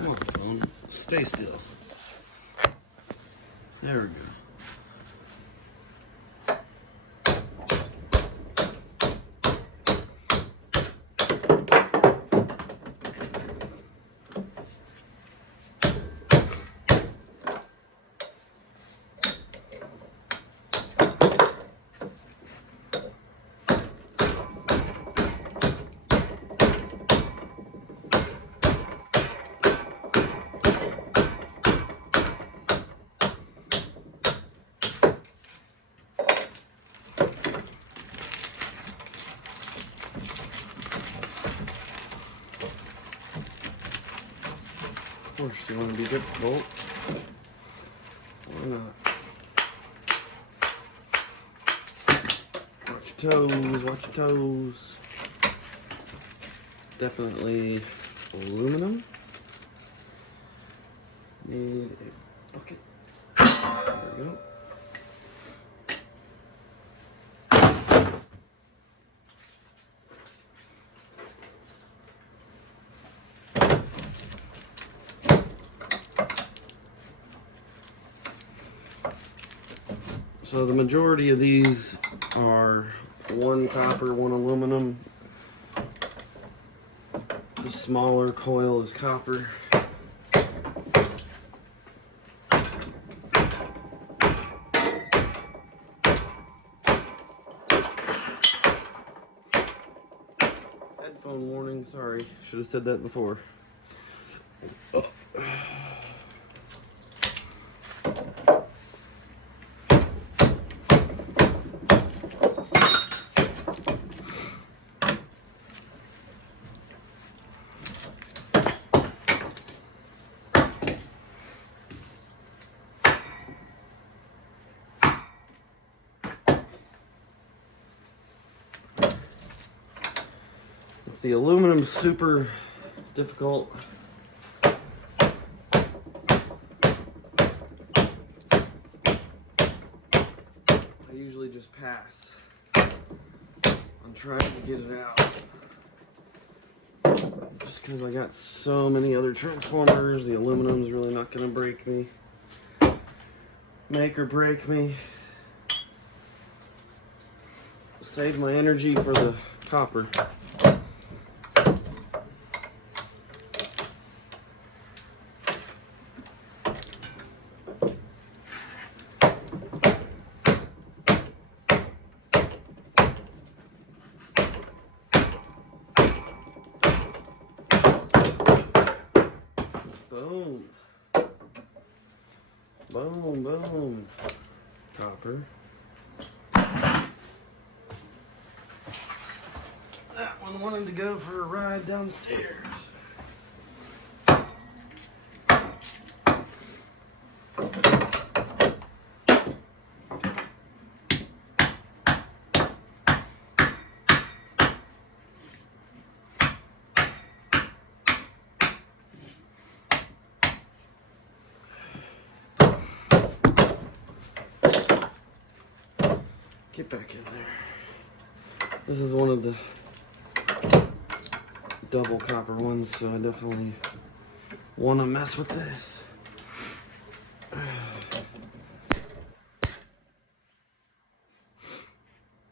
Come on, phone. Stay still. There we go. Of course, you want to be difficult. Why not? Watch your toes, watch your toes. Definitely aluminum. Need a bucket. There we go. So the majority of these are one copper, one aluminum. The smaller coil is copper. Headphone warning, sorry. Should have said that before. If the aluminum's super difficult, I usually just pass on trying to get it out. Just because I got so many other transformers, the aluminum's really not going to break me. Make or break me. Save my energy for the copper. Boom. Boom, boom. Copper. That one wanted to go for a ride downstairs. Get back in there. This is one of the double copper ones, so I definitely want to mess with this.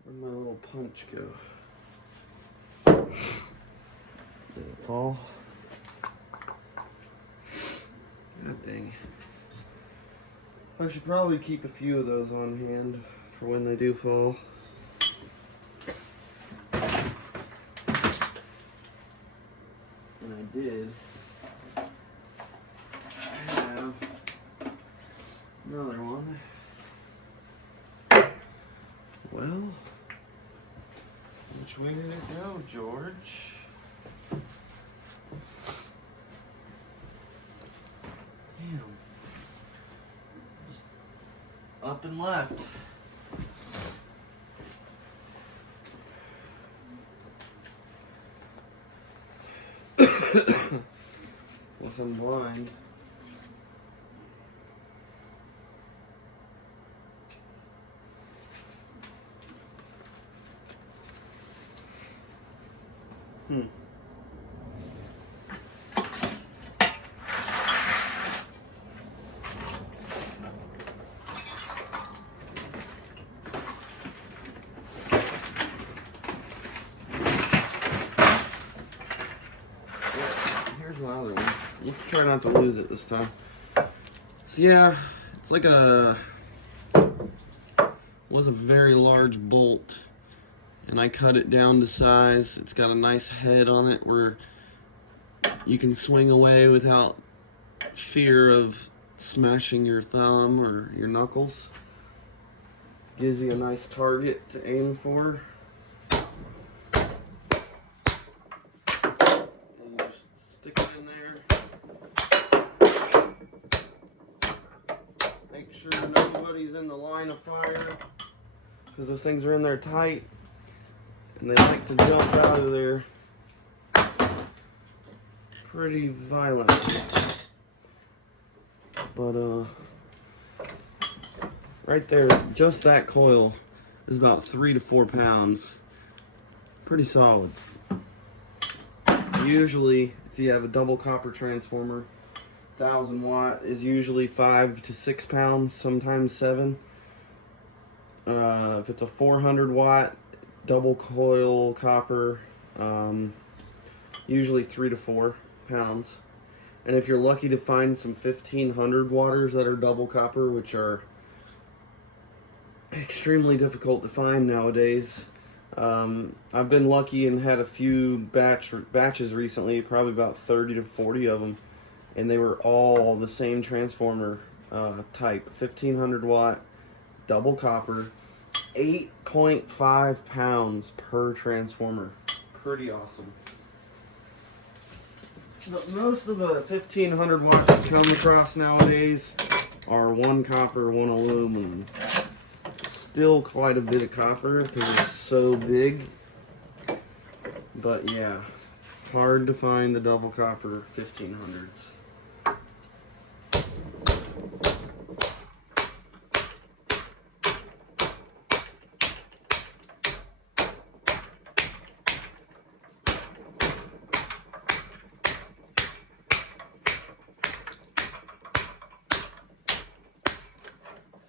Where'd my little punch go? Did it fall? God dang. I should probably keep a few of those on hand for when they do fall. And I did have another one. Well, which way did it go, George? Damn. Just up and left. Guess I'm blind. my other one. Let's try not to lose it this time. So yeah, it's like was a very large bolt, and I cut it down to size. It's got a nice head on it where you can swing away without fear of smashing your thumb or your knuckles. Gives you a nice target to aim for. And you just stick it in there. Make sure nobody's in the line of fire, because those things are in there tight and they like to jump out of there pretty violently. But right there, just that coil is about 3 to 4 pounds. Pretty solid. Usually, if you have a double copper transformer, 1000 watt is usually 5 to 6 pounds, sometimes 7. If it's a 400 watt double coil copper, usually 3 to 4 pounds. And if you're lucky to find some 1500 watters that are double copper, which are extremely difficult to find nowadays, I've been lucky and had a few batches recently, probably about 30 to 40 of them, and they were all the same transformer type, 1500 watt double copper, 8.5 pounds per transformer. Pretty awesome. But most of the 1500 watts you come across nowadays are 1 copper, 1 aluminum. Still quite a bit of copper because it's so big. But yeah, hard to find the double copper 1500s.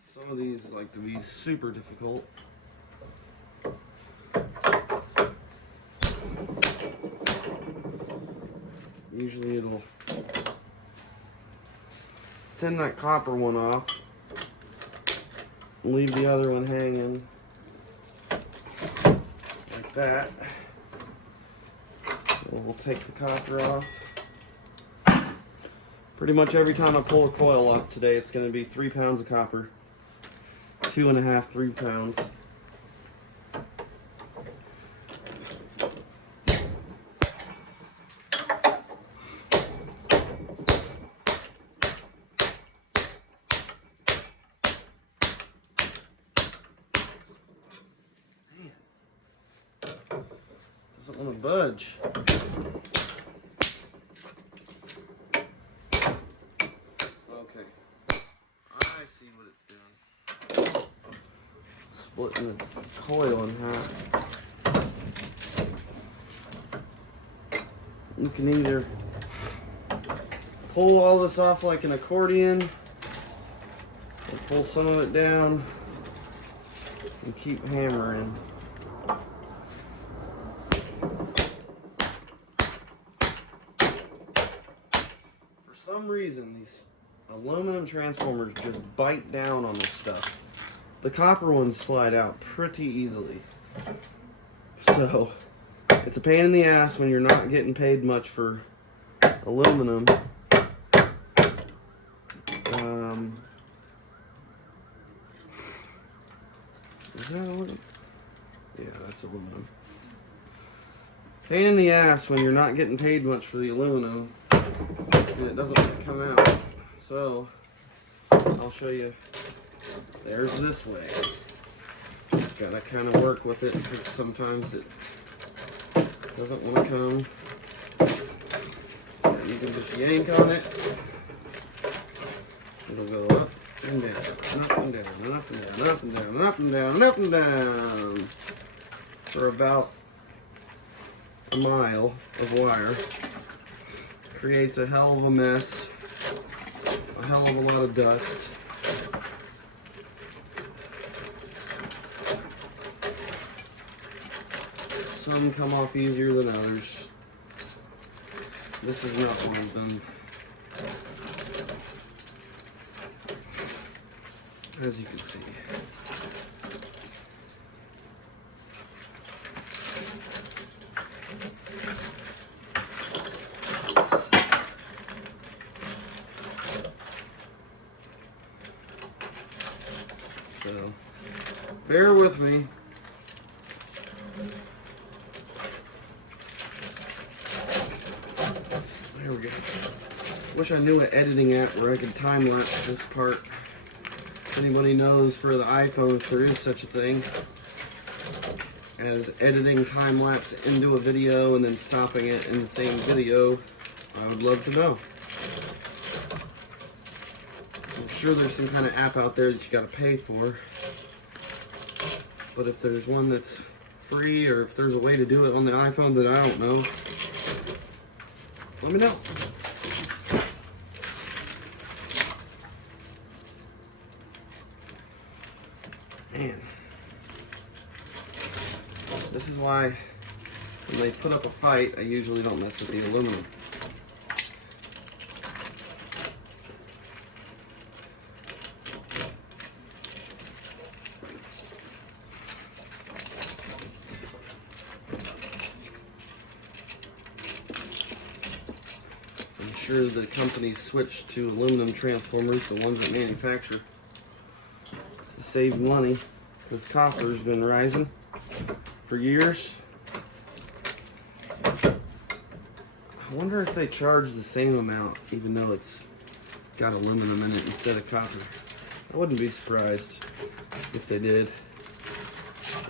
Some of these like to be super difficult. Usually it'll send that copper one off, leave the other one hanging like that. And we'll take the copper off. Pretty much every time I pull a coil off today, it's going to be 3 pounds of copper. 2.5, 3 pounds. Man, doesn't want to budge. Okay, I see what it's doing. Splitting the coil in half. You can either pull all this off like an accordion, or pull some of it down and keep hammering. For some reason, these aluminum transformers just bite down on this stuff. The copper ones slide out pretty easily. So, it's a pain in the ass when you're not getting paid much for aluminum. Is that aluminum? Yeah, that's aluminum. Pain in the ass when you're not getting paid much for the aluminum and it doesn't come out. So, I'll show you. There's this way. Gotta kind of work with it because sometimes it doesn't want to come. And you can just yank on it. It'll go up and down, up and down, up and down, up and down, up and down, up and down for about a mile of wire. Creates a hell of a mess, a hell of a lot of dust. Some come off easier than others. This is not what I'm done. As you can see. So, bear with me. There we go. Wish I knew an editing app where I could time lapse this part. If anybody knows for the iPhone if there is such a thing as editing time lapse into a video and then stopping it in the same video, I would love to know. I'm sure there's some kind of app out there that you gotta pay for. But if there's one that's free, or if there's a way to do it on the iPhone that I don't know, let me know. Man. This is why when they put up a fight, I usually don't mess with the aluminum. I'm sure the companies switched to aluminum transformers, the ones that manufacture, to save money, because copper's been rising for years. I wonder if they charge the same amount, even though it's got aluminum in it instead of copper. I wouldn't be surprised if they did.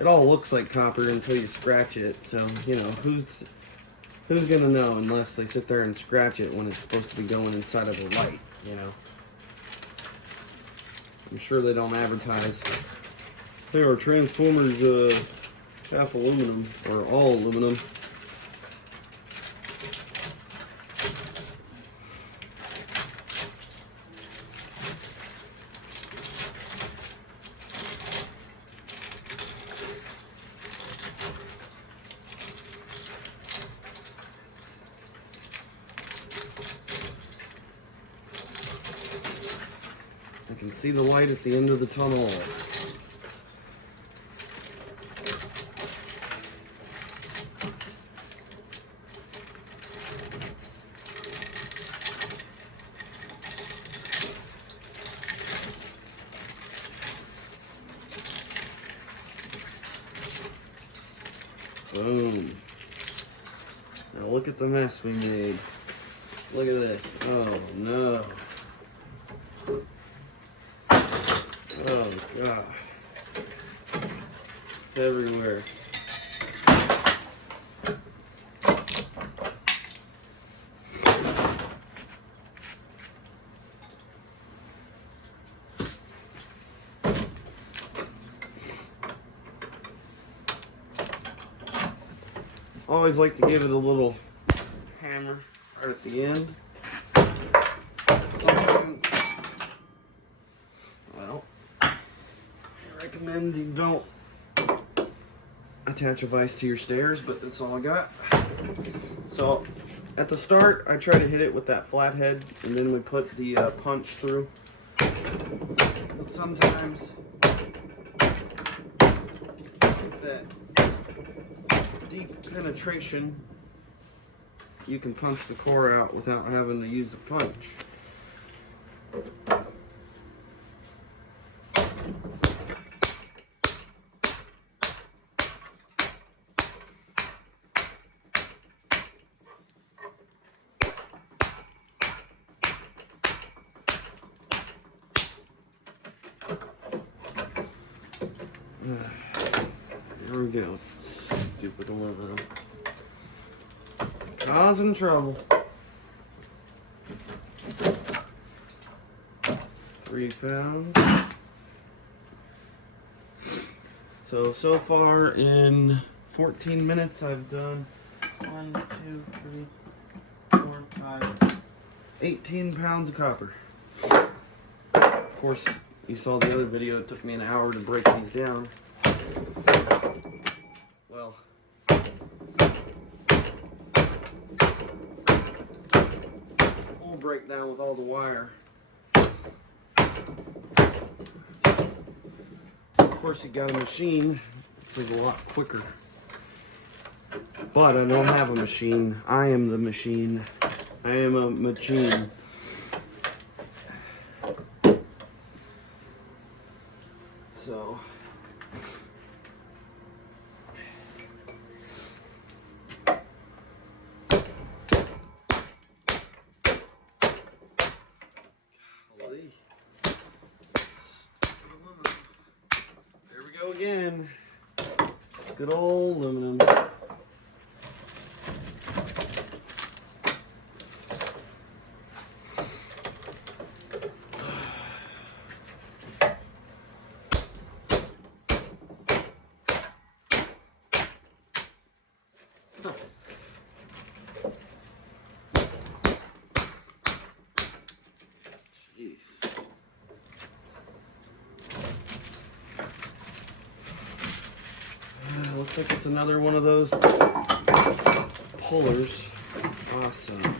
It all looks like copper until you scratch it, so, you know, who's gonna know unless they sit there and scratch it when it's supposed to be going inside of a light, you know? I'm sure they don't advertise. Hey, our transformers, half aluminum, or all aluminum. I can see the light at the end of the tunnel. Boom. Now look at the mess we made. Look at this. Oh no. Oh god. It's everywhere. Always like to give it a little hammer right at the end. Well, I recommend you don't attach a vise to your stairs, but that's all I got. So at the start, I try to hit it with that flathead, and then we put the punch through. But sometimes that deep penetration, you can punch the core out without having to use the punch. Here we go. Stupid aluminum. Causing trouble. 3 pounds. So far in 14 minutes I've done 1, 2, 3, 4, 5, 18 pounds of copper. Of course, you saw the other video, it took me an hour to break these down. Well, breakdown with all the wire. Of course, you got a machine. It's a lot quicker. But I don't have a machine. I am the machine. I am a machine. So golly. There we go again. Good old aluminum. Looks like it's another one of those pullers. Awesome.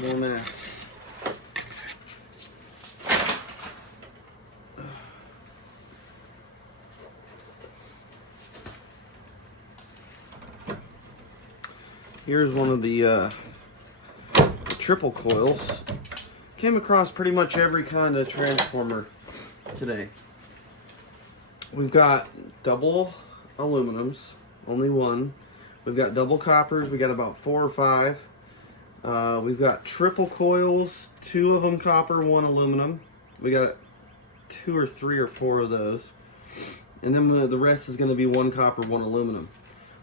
More mess. Here's one of the triple coils. Came across pretty much every kind of transformer today. We've got double aluminums, only one. We've got double coppers, we got about 4 or 5. We've got triple coils, 2 of them copper, 1 aluminum. We got 2 or 3 or 4 of those. And then the rest is going to be 1 copper, 1 aluminum.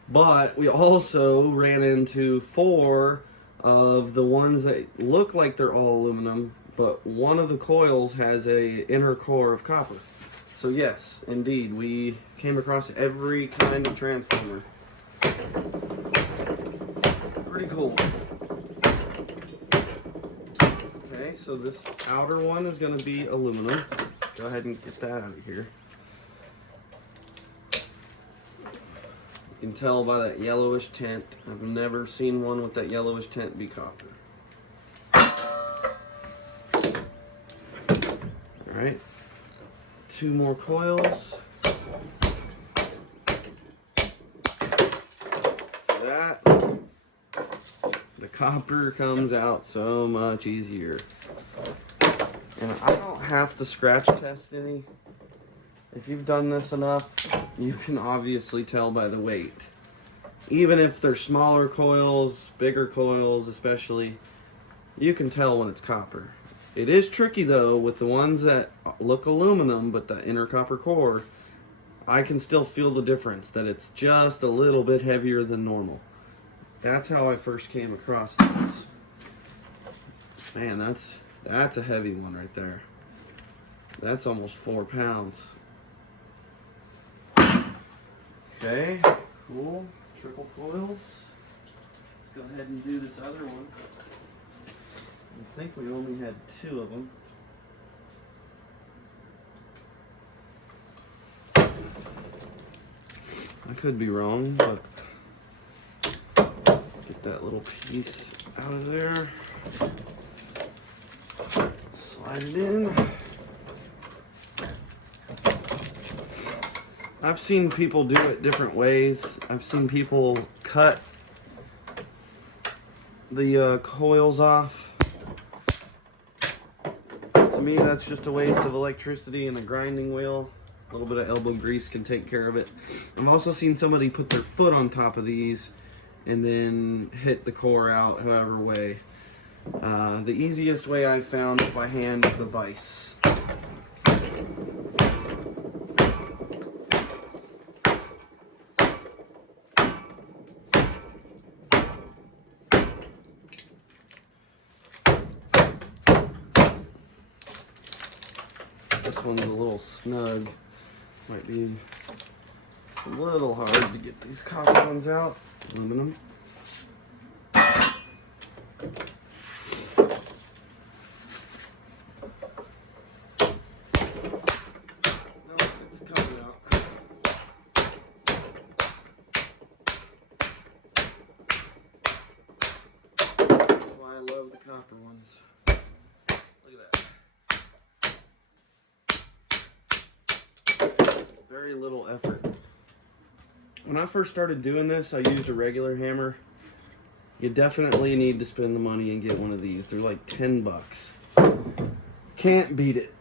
But we also ran into 4 of the ones that look like they're all aluminum, but one of the coils has a inner core of copper. So yes, indeed, we came across every kind of transformer. Pretty cool. Okay, so this outer one is going to be aluminum. Go ahead and get that out of here. You can tell by that yellowish tint. I've never seen one with that yellowish tint be copper. Alright, 2 more coils. So that, the copper comes out so much easier. And I don't have to scratch test any. If you've done this enough, you can obviously tell by the weight. Even if they're smaller coils, bigger coils especially, you can tell when it's copper. It is tricky though with the ones that look aluminum but the inner copper core. I can still feel the difference, that it's just a little bit heavier than normal. That's how I first came across this. Man, that's a heavy one right there. That's almost 4 pounds. Okay, cool. Triple coils. Let's go ahead and do this other one. I think we only had 2 of them. I could be wrong, but get that little piece out of there. Slide it in. I've seen people do it different ways. I've seen people cut the coils off. To me, that's just a waste of electricity and a grinding wheel. A little bit of elbow grease can take care of it. I've also seen somebody put their foot on top of these and then hit the core out however way. The easiest way I've found by hand is the vise. This one's a little snug. Might be a little hard to get these copper ones out. Aluminum. Copper ones. Look at that. Very little effort. When I first started doing this, I used a regular hammer. You definitely need to spend the money and get one of these. They're like 10 bucks. Can't beat it.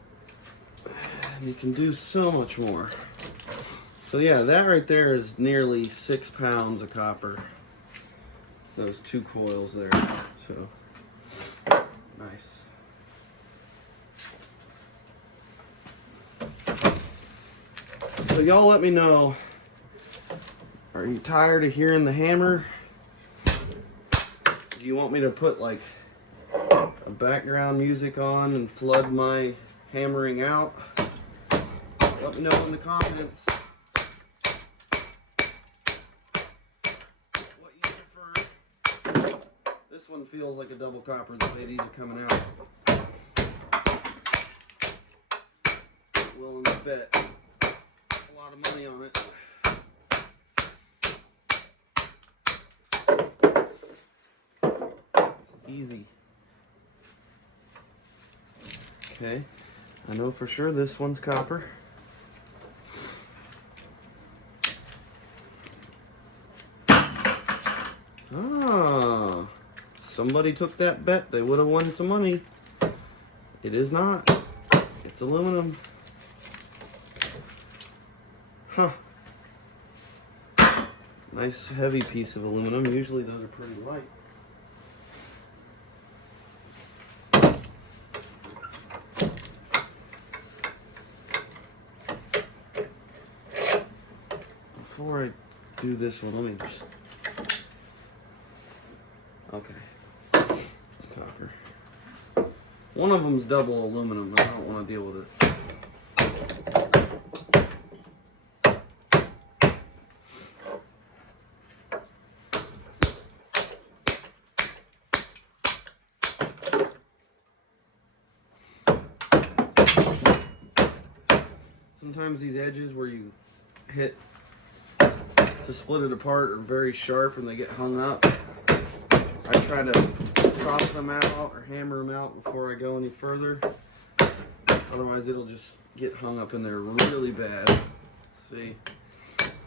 And you can do so much more. So yeah, that right there is nearly 6 pounds of copper. Those 2 coils there. So nice. So y'all let me know, are you tired of hearing the hammer? Do you want me to put like a background music on and flood my hammering out? Let me know in the comments what you prefer. This one feels like a double copper the way these are coming out. Willing to bet a lot of money on it. Easy. Okay, I know for sure this one's copper. Ah, somebody took that bet. They would have won some money. It is not. It's aluminum. Huh. Nice heavy piece of aluminum. Usually those are pretty light. Before I do this one, let me just... Okay. It's copper. One of them's double aluminum, but I don't want to deal with it. Sometimes these edges where you hit to split it apart are very sharp and they get hung up. I try to soften them out or hammer them out before I go any further. Otherwise it'll just get hung up in there really bad. See?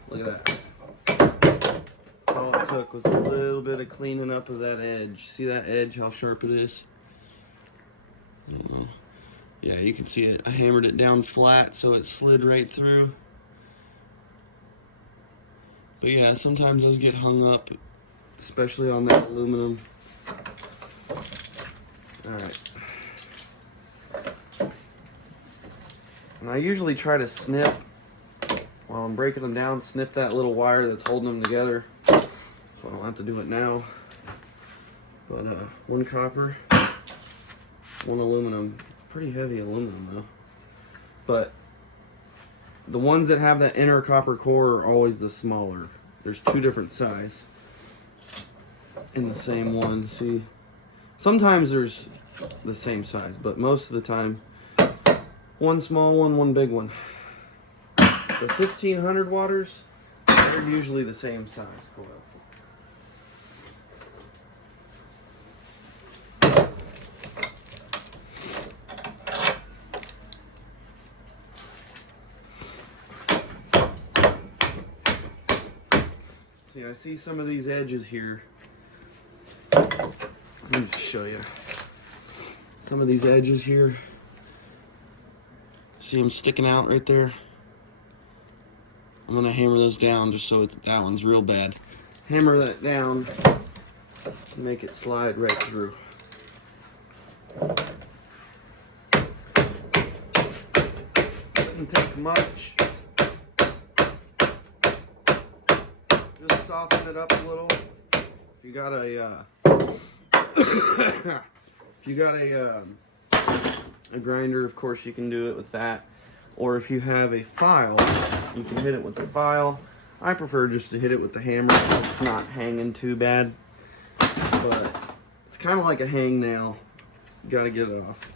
Look at that. That's all it took was a little bit of cleaning up of that edge. See that edge, how sharp it is? I don't know. Yeah, you can see it. I hammered it down flat so it slid right through. But yeah, sometimes those get hung up, especially on that aluminum. Alright. And I usually try to snip, while I'm breaking them down, snip that little wire that's holding them together. So I don't have to do it now. But one copper, one aluminum. Pretty heavy aluminum though. But the ones that have that inner copper core are always the smaller. There's two different sizes in the same one. See, sometimes there's the same size, but most of the time, one small one, one big one. The 1500 waters, they're usually the same size coil. See, I see some of these edges here. Let me just show you. Some of these edges here. See them sticking out right there? I'm gonna hammer those down just so that one's real bad. Hammer that down to make it slide right through. Doesn't take much. Just soften it up a little. If you got a a grinder, of course you can do it with that. Or if you have a file, you can hit it with the file. I prefer just to hit it with the hammer. It's not hanging too bad, but it's kind of like a hangnail. You gotta get it off.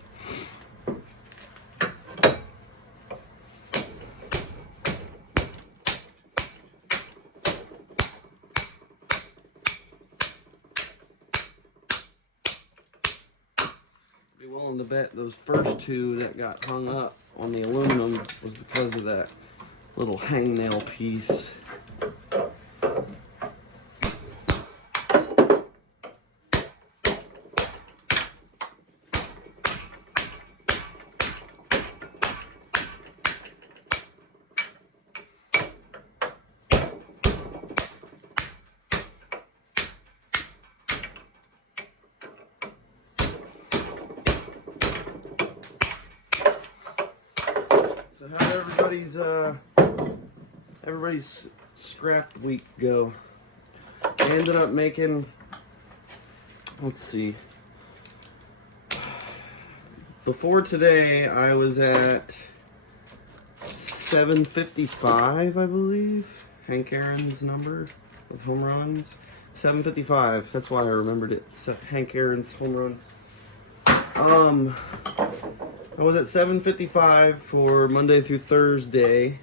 Be willing to bet those first two that got hung up on the aluminum was because of that little hangnail piece. So how everybody's scrap week go? I ended up making, let's see, before today I was at 755, I believe. Hank Aaron's number of home runs, 755. That's why I remembered it. Hank Aaron's home runs. I was at 755 for Monday through Thursday,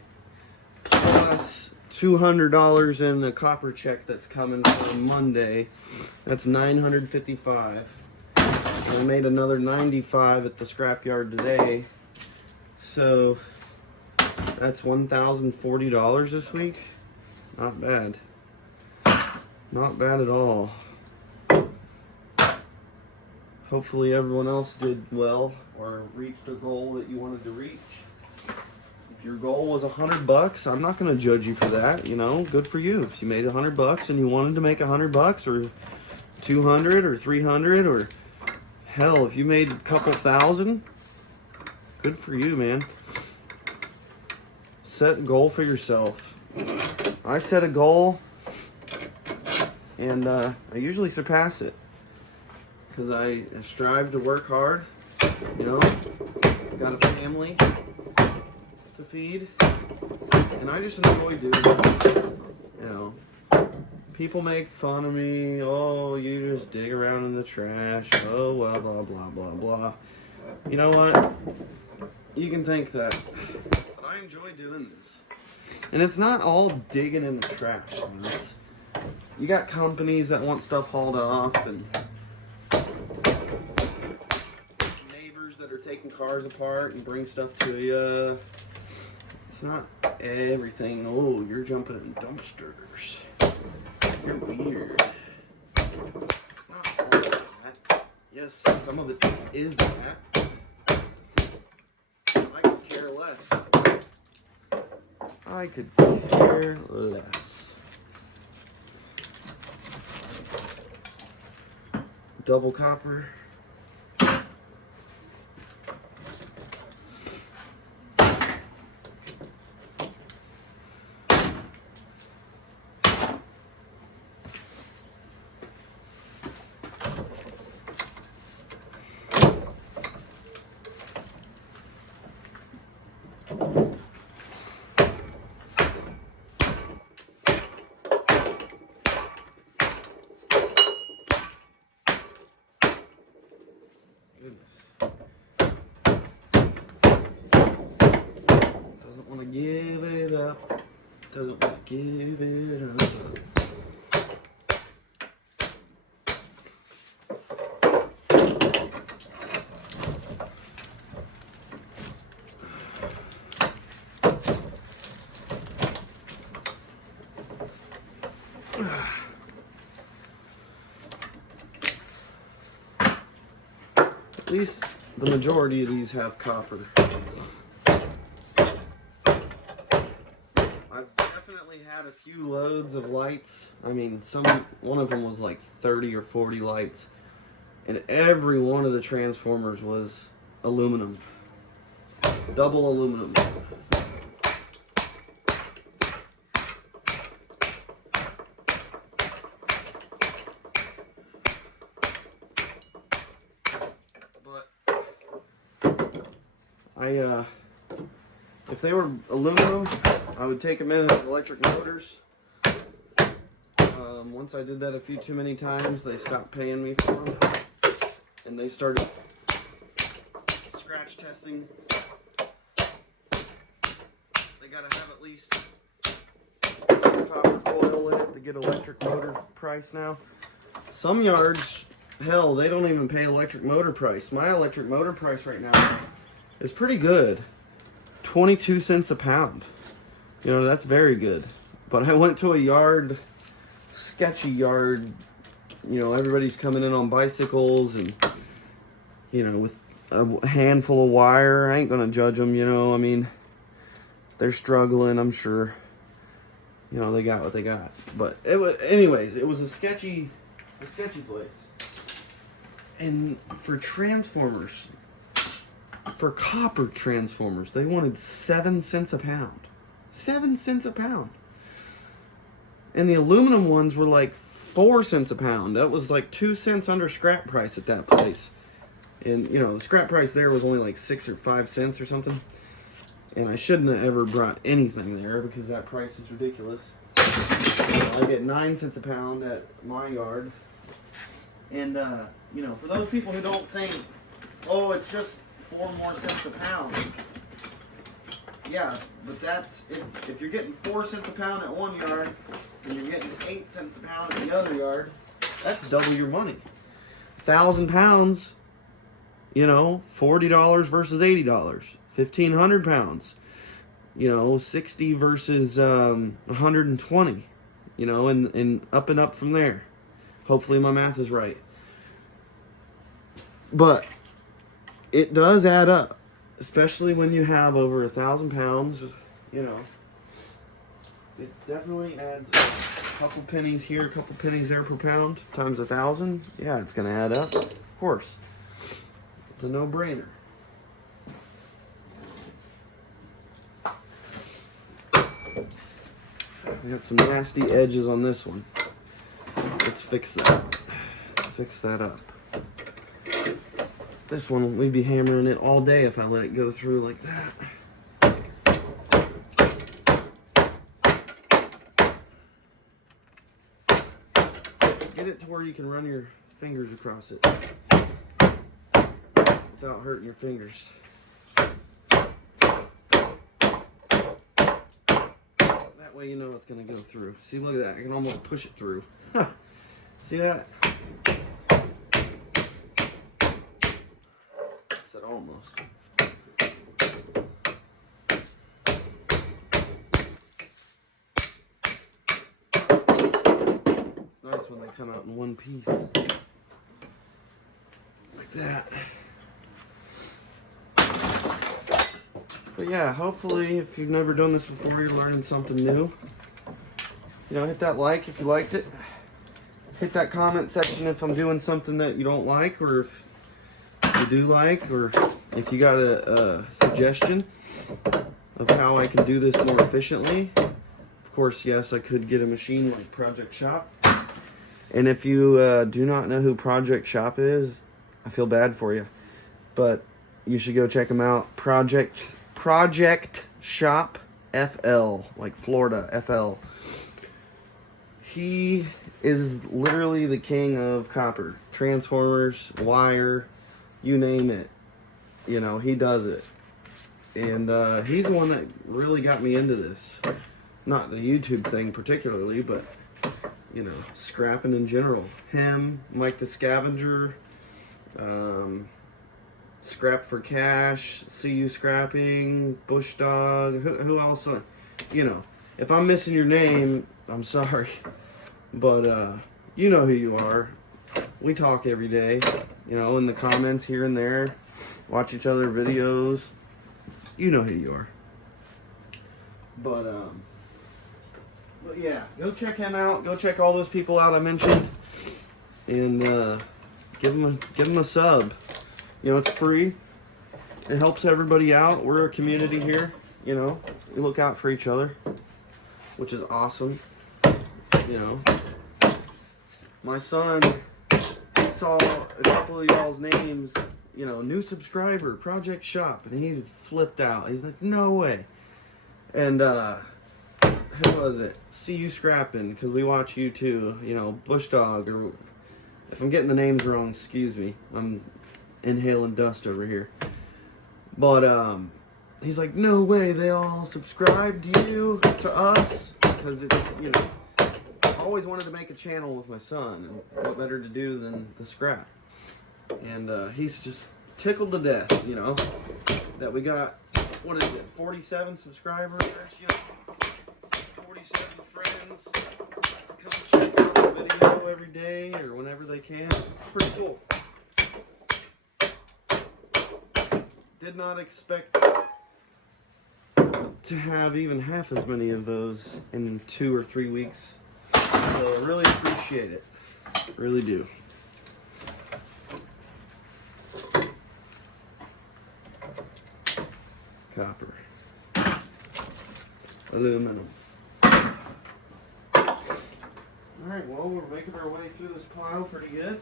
plus $200 in the copper check that's coming for Monday. That's 955. And I made another 95 at the scrapyard today. So that's $1,040 this week. Not bad. Not bad at all. Hopefully everyone else did well or reached a goal that you wanted to reach. If your goal was $100, I'm not going to judge you for that. You know, good for you. If you made $100 and you wanted to make $100 or 200 or 300 or hell, if you made a couple thousand, good for you, man. Set a goal for yourself. I set a goal and I usually surpass it. Because I strive to work hard, you know, got a family to feed, and I just enjoy doing this, you know. People make fun of me, oh, you just dig around in the trash, oh, well, blah, blah, blah, blah. You know what? You can think that, but I enjoy doing this. And it's not all digging in the trash. I mean, you got companies that want stuff hauled off, and neighbors that are taking cars apart and bring stuff to you. It's not everything. Oh, you're jumping in dumpsters. You're weird. It's not all of that. Yes, some of it is that. less. I could care less. Double copper. Doesn't want to give it up. Doesn't want to give it up. At least the majority of these have copper. I've definitely had a few loads of lights. I mean, one of them was like 30 or 40 lights, and every one of the transformers was aluminum, double aluminum. If they were aluminum, I would take them in as electric motors. Once I did that a few too many times, they stopped paying me for them, and they started scratch testing. They gotta have at least copper coil in it to get electric motor price now. Some yards, hell, they don't even pay electric motor price. My electric motor price right now is pretty good. 22 cents a pound. You know, that's very good. But I went to a yard, sketchy yard, you know, everybody's coming in on bicycles and, you know, with a handful of wire. I ain't gonna judge them, you know, I mean, they're struggling, I'm sure. You know, they got what they got. But it was, anyways, it was a sketchy place. And for transformers, for copper transformers, they wanted 7 cents a pound. 7 cents a pound. And the aluminum ones were like 4 cents a pound. That was like 2 cents under scrap price at that place. And, you know, the scrap price there was only like 6 or 5 cents or something. And I shouldn't have ever brought anything there because that price is ridiculous. I get 9 cents a pound at my yard. And, you know, for those people who don't think, oh, it's just 4 more cents a pound. Yeah, but that's, if you're getting 4 cents a pound at one yard, and you're getting 8 cents a pound at the other yard, that's double your money. 1,000 pounds, you know, $40 versus $80. 1,500 pounds, you know, 60 versus 120, you know, and up from there. Hopefully my math is right. But it does add up, especially when you have over 1,000 pounds, you know. It definitely adds a couple pennies here, a couple pennies there per pound, times 1,000. Yeah, it's gonna add up, of course. It's a no-brainer. We got some nasty edges on this one. Let's fix that. Fix that up. This one, we'd be hammering it all day if I let it go through like that. Get it to where you can run your fingers across it without hurting your fingers. That way you know it's going to go through. See, look at that. I can almost push it through. See that? Almost. It's nice when they come out in one piece. Like that. But yeah, hopefully if you've never done this before, you're learning something new. You know, hit that like if you liked it. Hit that comment section if I'm doing something that you don't like, or if you do like, or if you got a suggestion of how I can do this more efficiently. Of course, yes, I could get a machine like Project Shop. And if you do not know who Project Shop is, I feel bad for you. But you should go check them out. Project Shop FL, like Florida, FL. He is literally the king of copper. Transformers, wire, you name it. You know, he does it. And he's the one that really got me into this. Not the YouTube thing particularly, but, you know, scrapping in general. Him, Mike the Scavenger, Scrap for Cash, See You Scrapping, Bush Dog, who else? You know, if I'm missing your name, I'm sorry. But, you know who you are. We talk every day, you know, in the comments here and there. Watch each other videos. You know who you are. But yeah, go check him out. Go check all those people out I mentioned. And give them a sub. You know, it's free. It helps everybody out. We're a community here. You know, we look out for each other, which is awesome. You know, my son saw a couple of y'all's names, you know, new subscriber, Project Shop, and he flipped out. He's like, no way. And who was it? See You Scrapping, because we watch you too. You know, Bush Dog, or if I'm getting the names wrong, excuse me. I'm inhaling dust over here. But he's like, no way, they all subscribe to us, because it's, you know, I always wanted to make a channel with my son, and what better to do than the scrap. And he's just tickled to death, you know, that we got, what is it, 47 subscribers, you know, 47 friends come check out the video every day or whenever they can. It's pretty cool. Did not expect to have even half as many of those in 2 or 3 weeks. So I really appreciate it. Really do. Copper. Aluminum. Alright, well, we're making our way through this pile pretty good.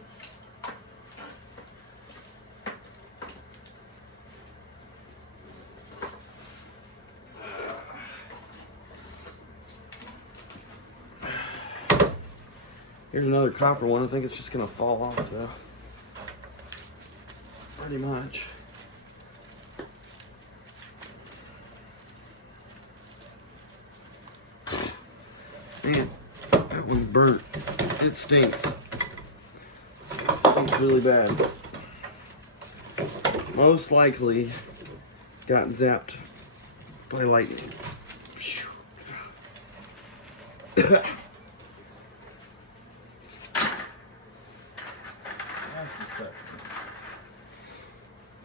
Here's another copper one. I think it's just going to fall off, though. Pretty much. Man, that one's burnt. It stinks. Stinks really bad. Most likely got zapped by lightning.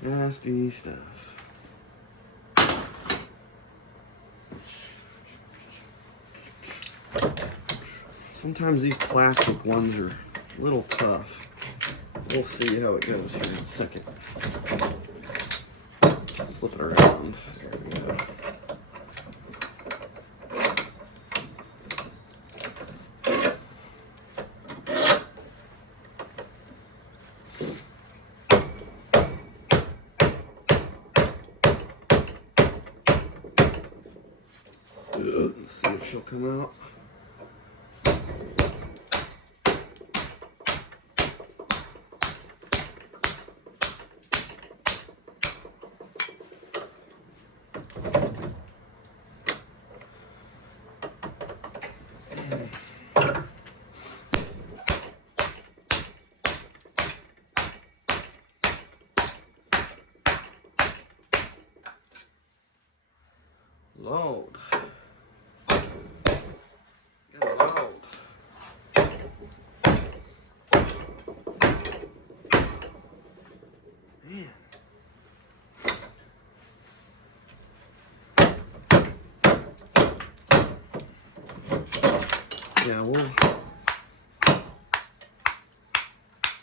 Nasty stuff. Sometimes these plastic ones are a little tough. We'll see how it goes here in a second. Flip it around. There we go. Let's see if she'll come out. Load. Get load. Man. Yeah, we'll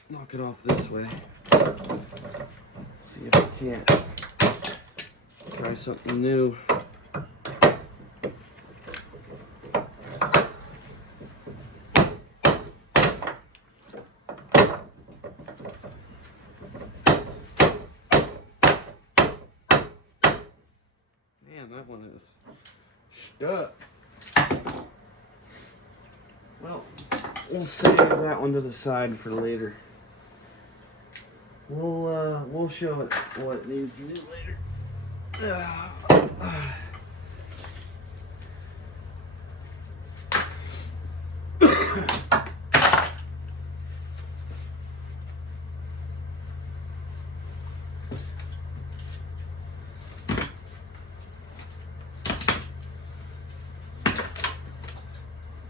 knock it off this way. See if we can't try something new. Man, that one is stuck. Well, we'll save that one to the side for later. We'll show it what it needs to do later.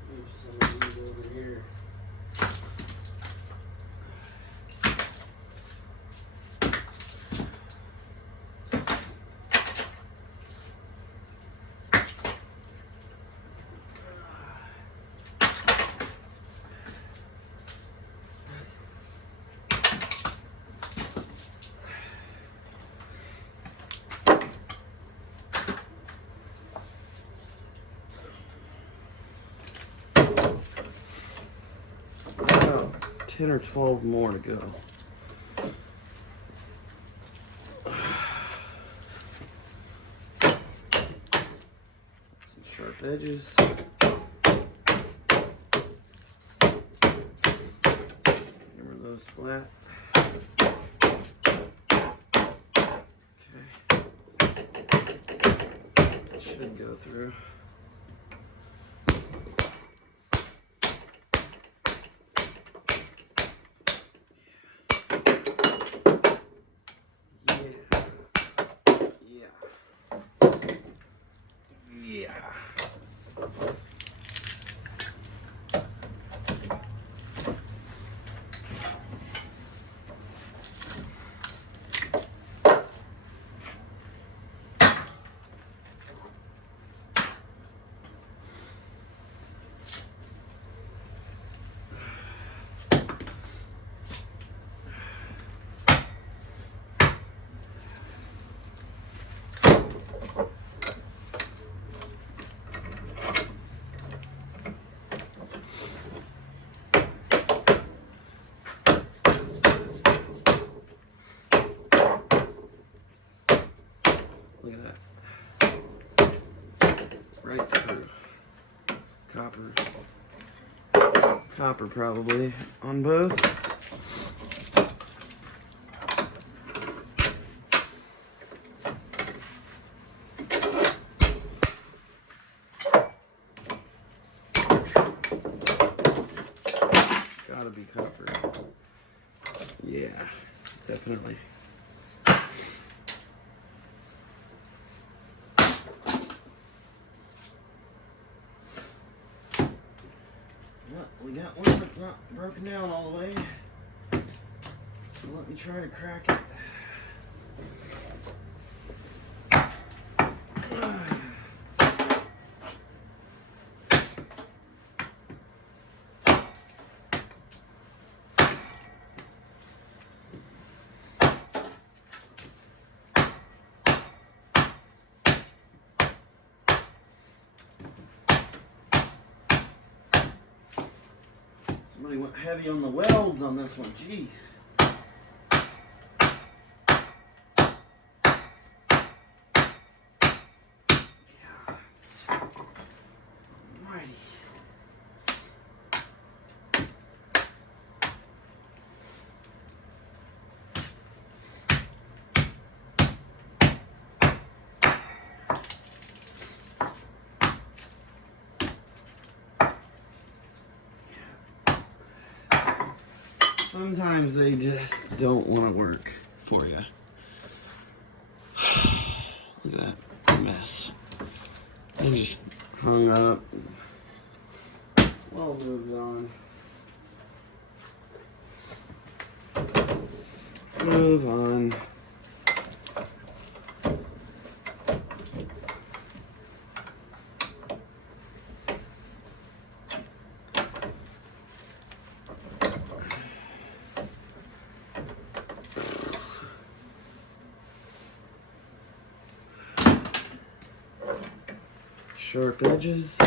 Move some of these over here. About 10 or 12 more to go. Some sharp edges. Hammer those flat. Okay. Should go through. Look at that. Right through. Copper probably on both. Gotta be copper. Yeah, definitely. We got one that's not broken down all the way, so let me try to crack it. Somebody went heavy on the welds on this one, jeez. Yeah. Almighty. Sometimes they just don't want to work for you. Look at that mess. They just hung up. Well, moved on. Move on. sharp edges.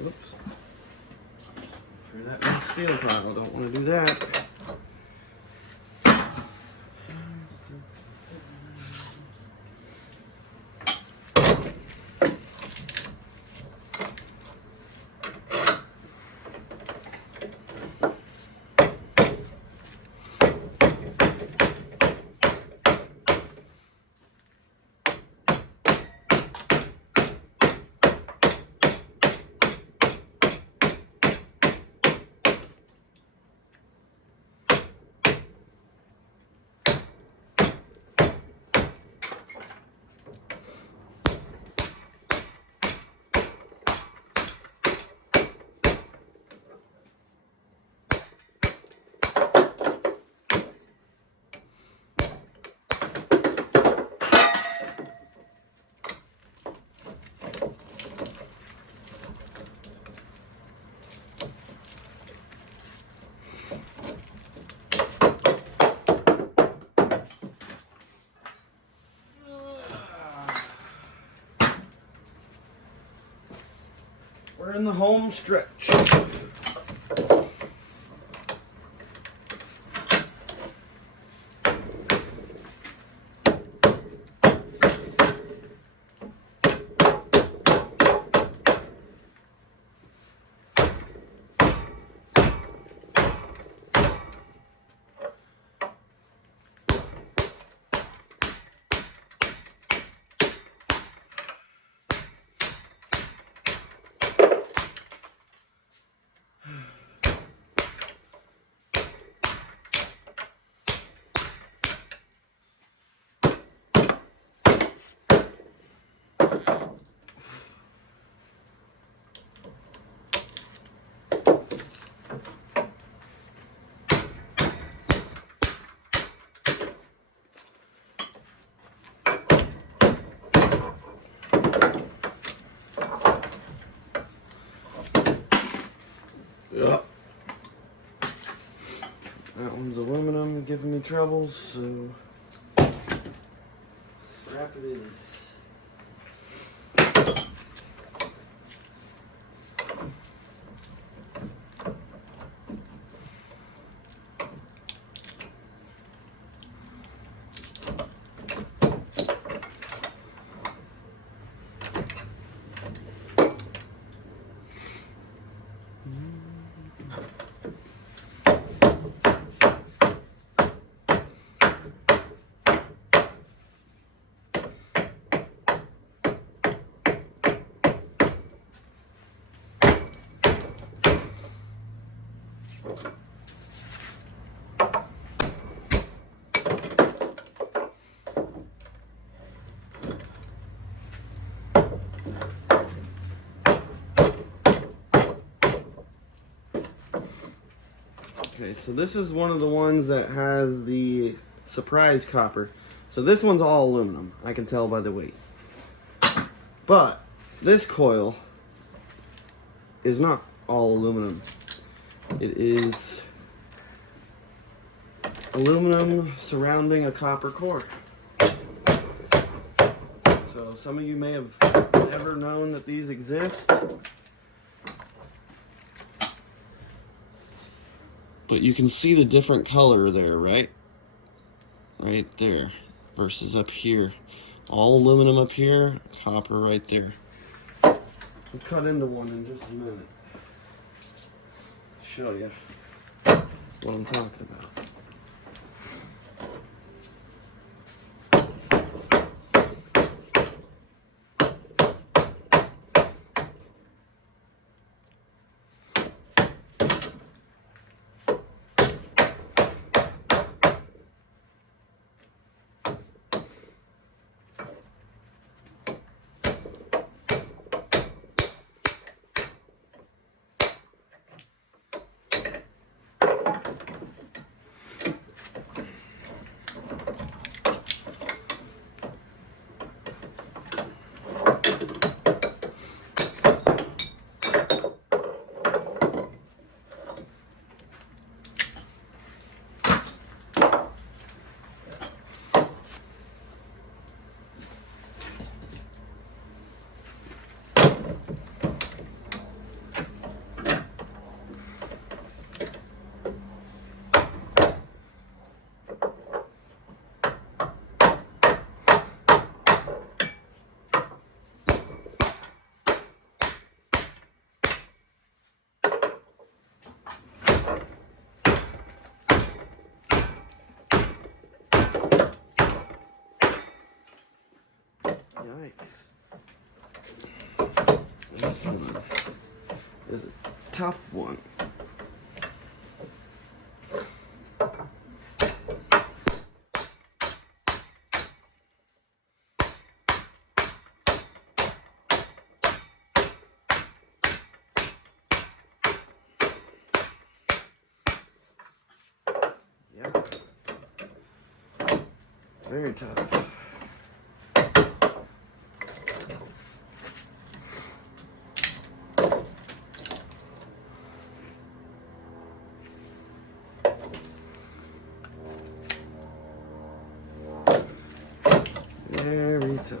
Oops. For that nice steel pile, don't want to do that. We're in the home stretch. Yep. That one's aluminum giving me trouble, so scrap it is. Okay, so this is one of the ones that has the surprise copper. So this one's all aluminum, I can tell by the weight. But this coil is not all aluminum. It is aluminum surrounding a copper core. So some of you may have never known that these exist. But you can see the different color there, right? Right there versus up here. All aluminum up here, copper right there. We'll cut into one in just a minute. Show you what I'm talking about. Yikes. This one is a tough one. Yep. Very tough. Very tough.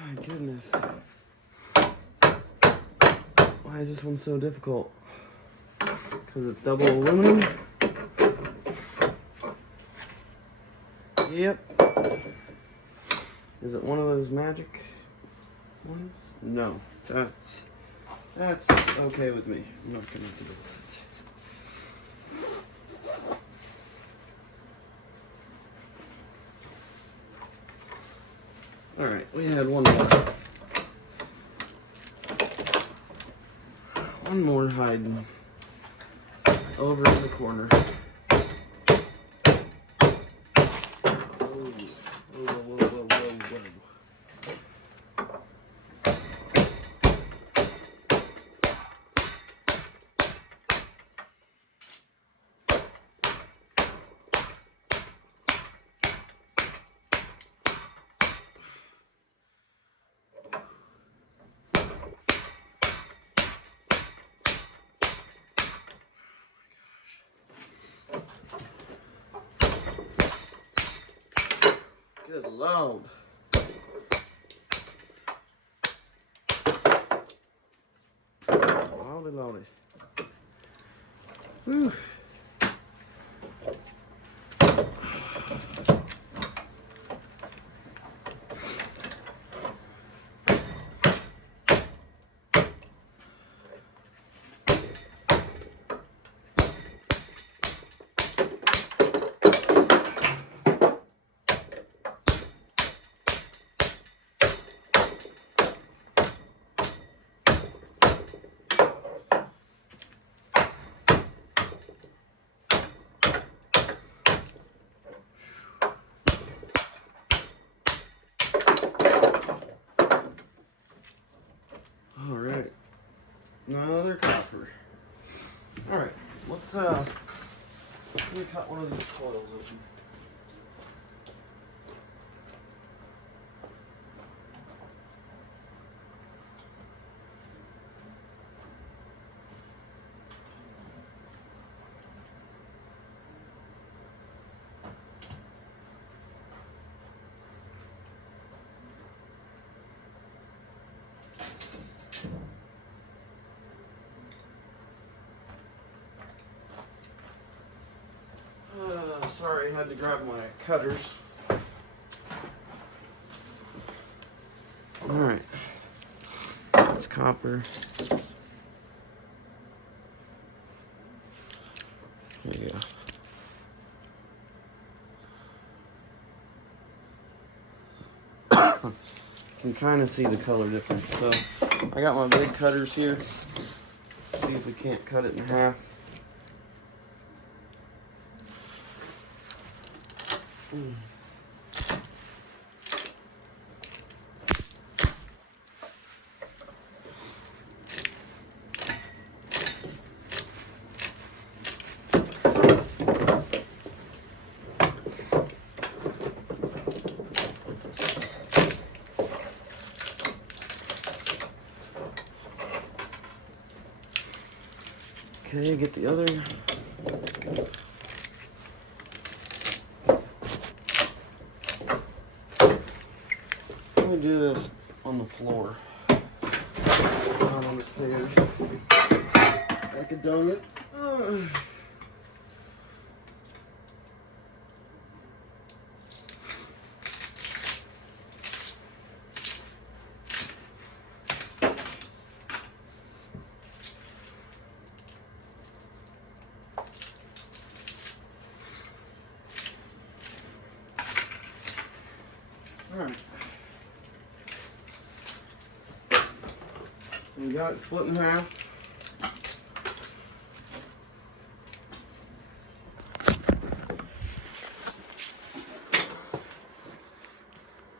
My goodness. Why is this one so difficult? Because it's double aluminum? Yep. Is it one of those magic ones? No. That's okay with me. I'm not gonna do it. Alright, we had one more. One more hiding over in the corner. Good Lord. Lordy, lordy. Whew. All right, another copper. All right, let's let me cut one of these coils open. Sorry, I had to grab my cutters. Alright. It's copper. There you go. You can kind of see the color difference. So, I got my big cutters here. See if we can't cut it in half. Okay, get the other. Let me do this on the floor, not on the stairs, like a donut. Alright. So we got it split in half.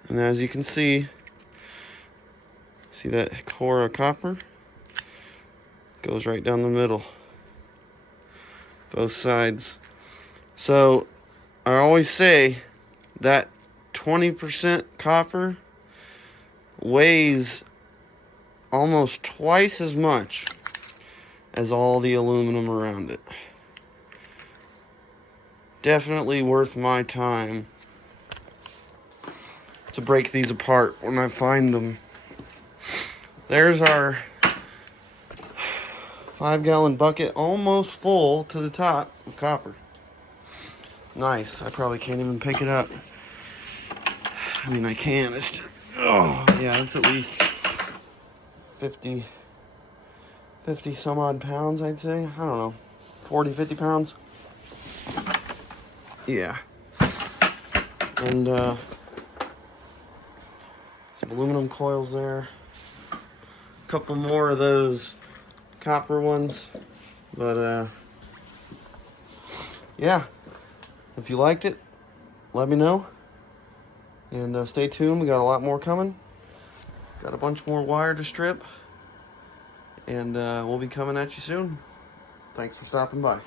And as you can see that core of copper goes right down the middle, both sides. So I always say that 20% copper weighs almost twice as much as all the aluminum around it. Definitely worth my time to break these apart when I find them. There's our 5-gallon bucket, almost full to the top of copper. Nice. I probably can't even pick it up. I mean, I can. It's just, oh, yeah, it's at least 50 some odd pounds, I'd say. I don't know. 40, 50 pounds. Yeah. And, some aluminum coils there. A couple more of those copper ones. But, yeah. If you liked it, let me know. And stay tuned. We got a lot more coming. Got a bunch more wire to strip. And we'll be coming at you soon. Thanks for stopping by.